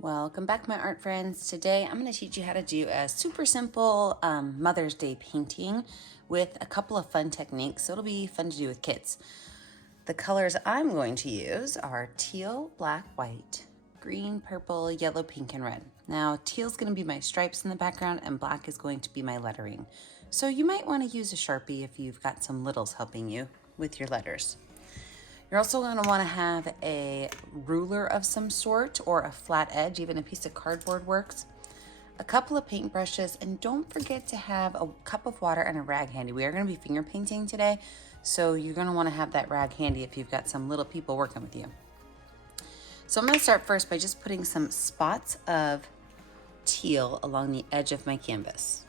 Welcome back, my art friends. Today I'm going to teach you how to do a super simple Mother's Day painting with a couple of fun techniques. So it'll be fun to do with kids. The colors I'm going to use are teal, black, white, green, purple, yellow, pink, and red. Now teal is going to be my stripes in the background and black is going to be my lettering. So you might want to use a Sharpie if you've got some littles helping you with your letters. You're also going to want to have a ruler of some sort or a flat edge, even a piece of cardboard works, a couple of paintbrushes, and don't forget to have a cup of water and a rag handy. We are going to be finger painting today, so you're going to want to have that rag handy if you've got some little people working with you. So I'm going to start first by just putting some spots of teal along the edge of my canvas.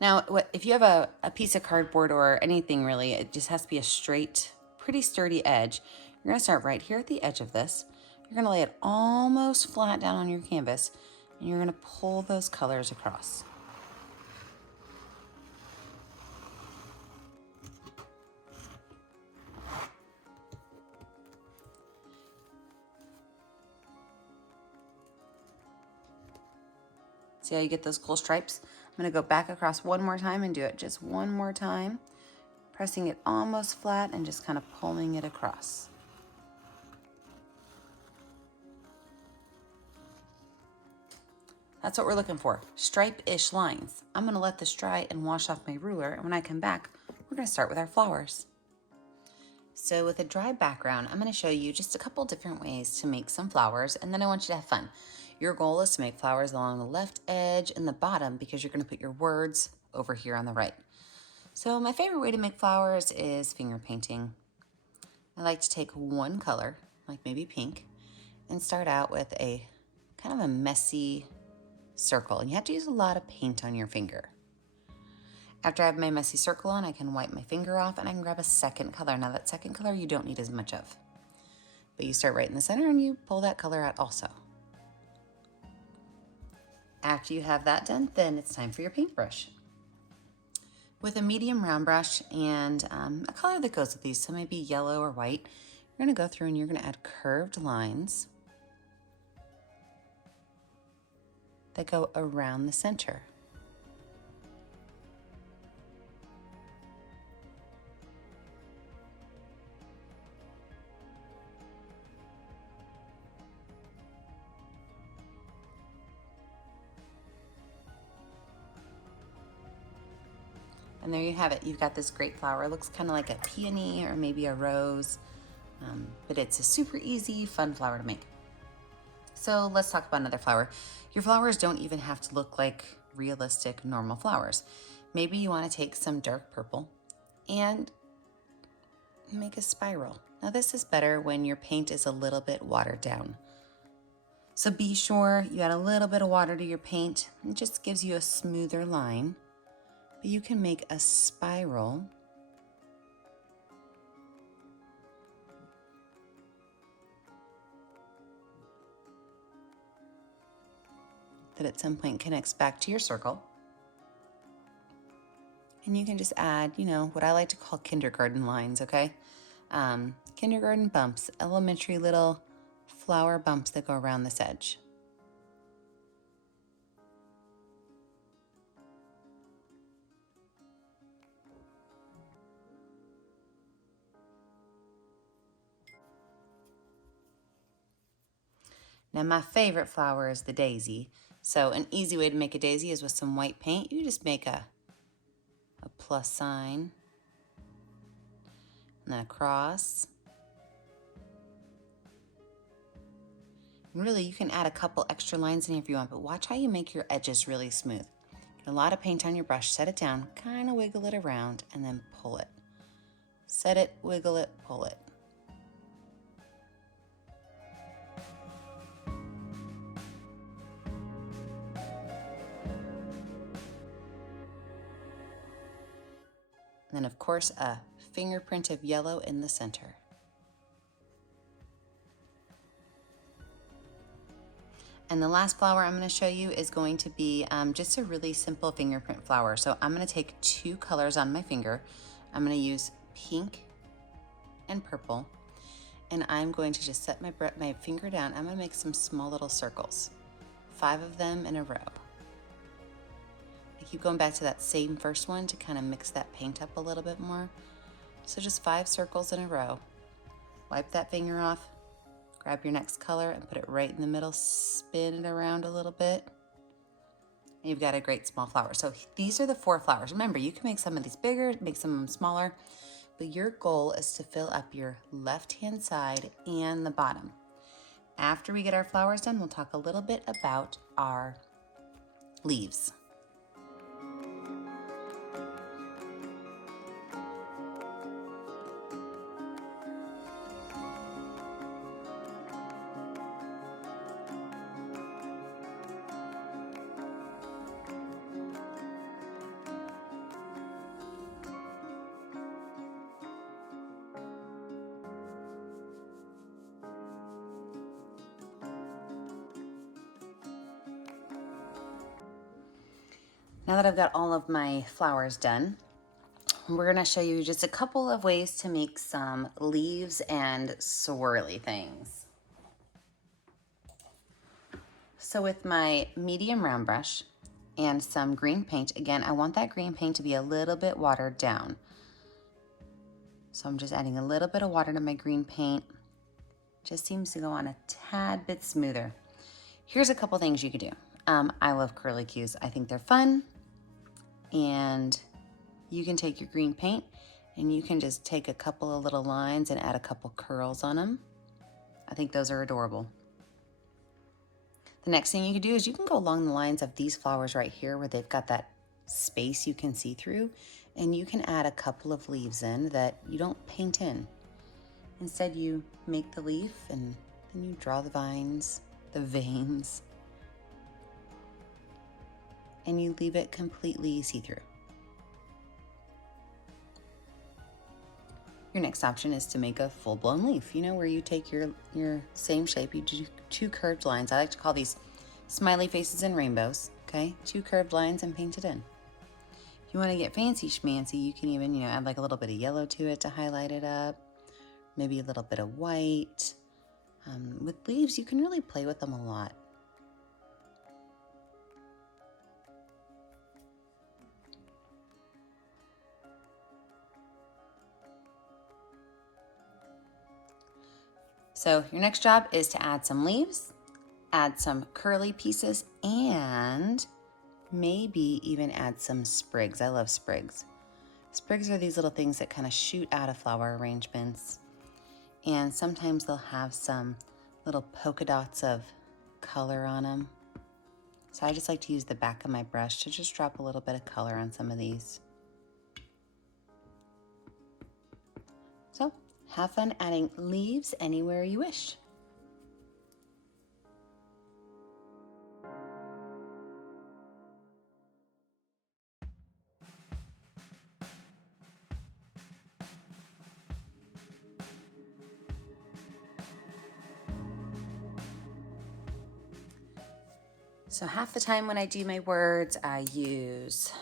Now, if you have a piece of cardboard or anything really, it just has to be a straight, pretty sturdy edge. You're going to start right here at the edge of this. You're going to lay it almost flat down on your canvas, and you're going to pull those colors across. See how you get those cool stripes? I'm going to go back across one more time and do it just one more time, pressing it almost flat and just kind of pulling it across. That's what we're looking for, stripe-ish lines. I'm going to let this dry and wash off my ruler, and when I come back, we're going to start with our flowers. So with a dry background, I'm going to show you just a couple different ways to make some flowers, and then I want you to have fun. Your goal is to make flowers along the left edge and the bottom because you're going to put your words over here on the right. So my favorite way to make flowers is finger painting. I like to take one color, like maybe pink, and start out with a kind of a messy circle. And you have to use a lot of paint on your finger. After I have my messy circle on, I can wipe my finger off and I can grab a second color. Now that second color you don't need as much of, but you start right in the center and you pull that color out also. After you have that done, then it's time for your paintbrush. With a medium round brush and a color that goes with these, so maybe yellow or white, you're going to go through and you're going to add curved lines that go around the center. And there you have it. You've got this great flower. It looks kind of like a peony or maybe a rose, but it's a super easy, fun flower to make. So let's talk about another flower. Your flowers don't even have to look like realistic, normal flowers. Maybe you want to take some dark purple and make a spiral. Now this is better when your paint is a little bit watered down. So be sure you add a little bit of water to your paint. It just gives you a smoother line. But you can make a spiral that at some point connects back to your circle. And you can just add, what I like to call kindergarten lines, okay? Kindergarten bumps, elementary little flower bumps that go around this edge. Now my favorite flower is the daisy. So an easy way to make a daisy is with some white paint. You just make a plus sign and then a cross. And really, you can add a couple extra lines in here if you want, but watch how you make your edges really smooth. Get a lot of paint on your brush, set it down, kind of wiggle it around, and then pull it. Set it, wiggle it, pull it. And then of course, a fingerprint of yellow in the center. And the last flower I'm going to show you is going to be just a really simple fingerprint flower. So I'm going to take 2 colors on my finger. I'm going to use pink and purple. And I'm going to just set my finger down. I'm going to make some small little circles, 5 of them in a row. I keep going back to that same first one to kind of mix that paint up a little bit more. So just 5 circles in a row. Wipe that finger off, grab your next color and put it right in the middle, spin it around a little bit. And you've got a great small flower. So these are the 4 flowers. Remember, you can make some of these bigger, make some of them smaller, but your goal is to fill up your left-hand side and the bottom. After we get our flowers done, we'll talk a little bit about our leaves. Now that I've got all of my flowers done, we're going to show you just a couple of ways to make some leaves and swirly things. So with my medium round brush and some green paint, again, I want that green paint to be a little bit watered down. So I'm just adding a little bit of water to my green paint. Just seems to go on a tad bit smoother. Here's a couple things you could do. I love curly cues. I think they're fun. And you can take your green paint and you can just take a couple of little lines and add a couple curls on them. I think those are adorable. The next thing you can do is you can go along the lines of these flowers right here where they've got that space you can see through, and you can add a couple of leaves in that you don't paint in. Instead, you make the leaf and then you draw the vines, the veins, and you leave it completely see-through. Your next option is to make a full-blown leaf, where you take your same shape, you do 2 curved lines. I like to call these smiley faces and rainbows, okay? 2 curved lines and paint it in. If you want to get fancy schmancy, you can even, add like a little bit of yellow to it to highlight it up, maybe a little bit of white. With leaves, you can really play with them a lot. So your next job is to add some leaves, add some curly pieces, and maybe even add some sprigs. I love sprigs. Sprigs are these little things that kind of shoot out of flower arrangements. And sometimes they'll have some little polka dots of color on them. So I just like to use the back of my brush to just drop a little bit of color on some of these. So have fun adding leaves anywhere you wish. So half the time when I do my words, I use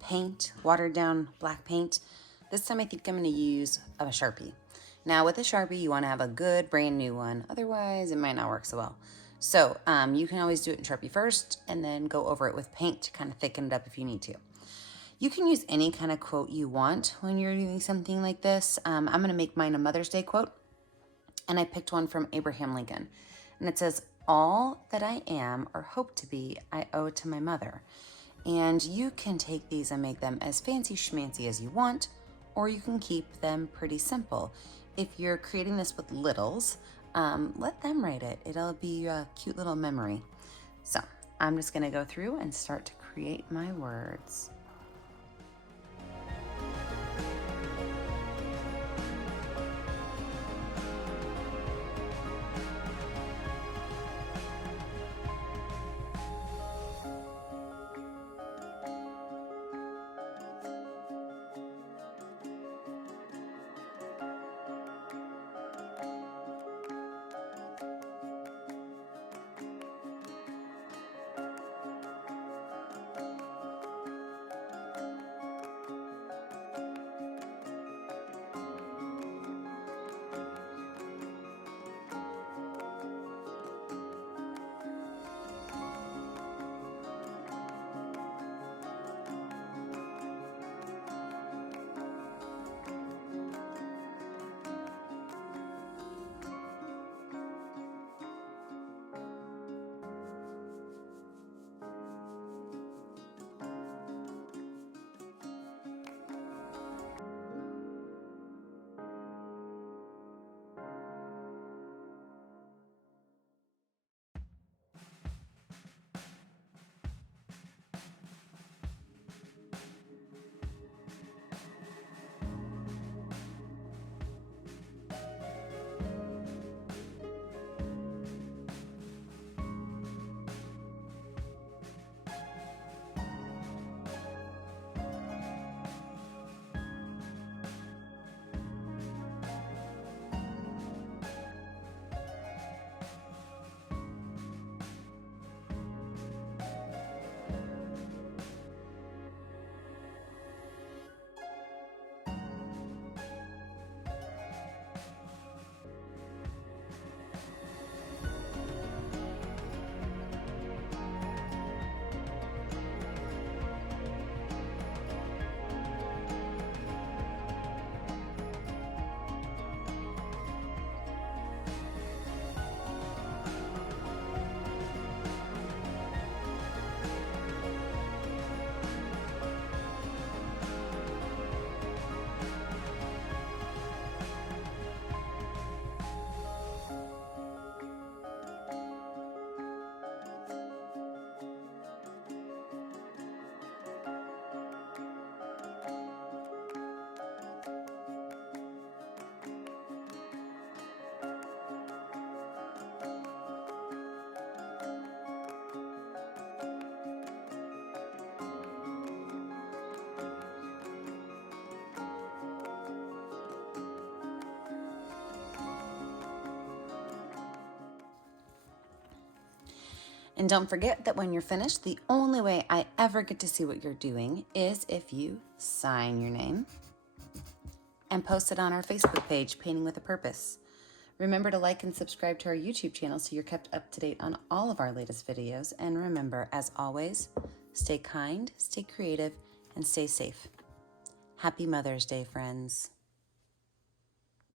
paint, watered down black paint. This time I think I'm going to use a Sharpie. Now with a Sharpie, you want to have a good brand new one. Otherwise, it might not work so well. So you can always do it in Sharpie first and then go over it with paint to kind of thicken it up if you need to. You can use any kind of quote you want when you're doing something like this. I'm going to make mine a Mother's Day quote. And I picked one from Abraham Lincoln. And it says, "All that I am or hope to be, I owe to my mother." And you can take these and make them as fancy schmancy as you want, or you can keep them pretty simple. If you're creating this with littles, let them write it. It'll be a cute little memory. So I'm just gonna go through and start to create my words. And don't forget that when you're finished, the only way I ever get to see what you're doing is if you sign your name and post it on our Facebook page, Painting with a Purpose. Remember to like and subscribe to our YouTube channel so you're kept up to date on all of our latest videos. And remember, as always, stay kind, stay creative, and stay safe. Happy Mother's Day, friends.